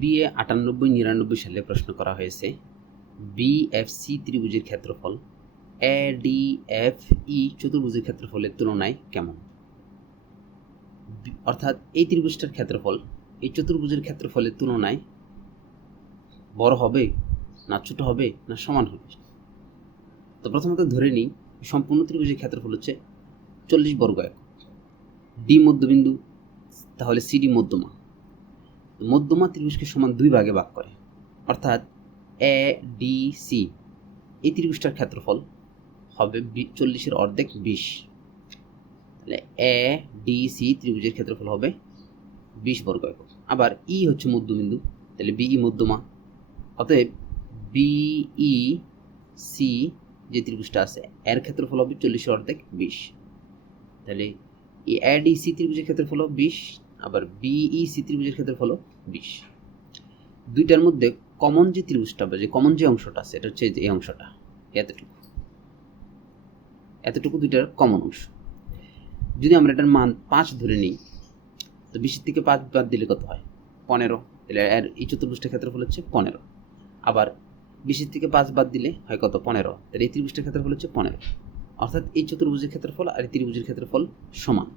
BBA 98-99 সালে প্রশ্ন করা হয়েছে বিএফসি ত্রিভুজের ক্ষেত্রফল এডিএফই চতুর্ভুজের ক্ষেত্রফলের তুলনায় কেমন। অর্থাৎ এই ত্রিভুজটার ক্ষেত্রফল এই চতুর্ভুজের ক্ষেত্রফলের তুলনায় বড় হবে না ছোট হবে না সমান হবে। তো প্রথমত ধরে নিই সম্পূর্ণ ত্রিভুজের ক্ষেত্রফল হচ্ছে 40 বর্গ একক। ডি মধ্যবিন্দু, তাহলে সিডি মধ্যমা। মধ্যমা ত্রিভুজকে সমান দুই ভাগে ভাগ করে, অর্থাৎ এ ডি সি এই ত্রিভুজটার ক্ষেত্রফল হবে 40-এর অর্ধেক 20। তাহলে এ ডি সি ত্রিভুজের ক্ষেত্রফল হবে 20 বর্গ একক। আবার ই হচ্ছে মধ্যবিন্দু, তাহলে বিই মধ্যমা। অতএব বিই সি যে ত্রিভুজটা আছে এর ক্ষেত্রফল হবে 40-এর অর্ধেক 20। তাহলে এই এডিসি ত্রিভুজের ক্ষেত্রফল 20, আবার বিইসি ত্রিভুজের ক্ষেত্রফল 20। দুইটার মধ্যে কমন যে ত্রিভুজটা বা যে কমন যে অংশটা আছে এটা হচ্ছে এই অংশটা, এতটুকু দুইটার কমন অংশ। যদি আমরা এটার মান 5 ধরে নিই, তো 20 থেকে 5 বাদ দিলে কত হয়? 15। তাহলে এর এই চতুর্ভুজটার ক্ষেত্রফল হচ্ছে 15। আবার 20 থেকে 5 বাদ দিলে হয় কত? 15। তাহলে এই ত্রিভুজটার ক্ষেত্রফল হচ্ছে 15। অর্থাৎ এই চতুর্ভুজের ক্ষেত্রফল আর এই ত্রিভুজের ক্ষেত্রফল সমান।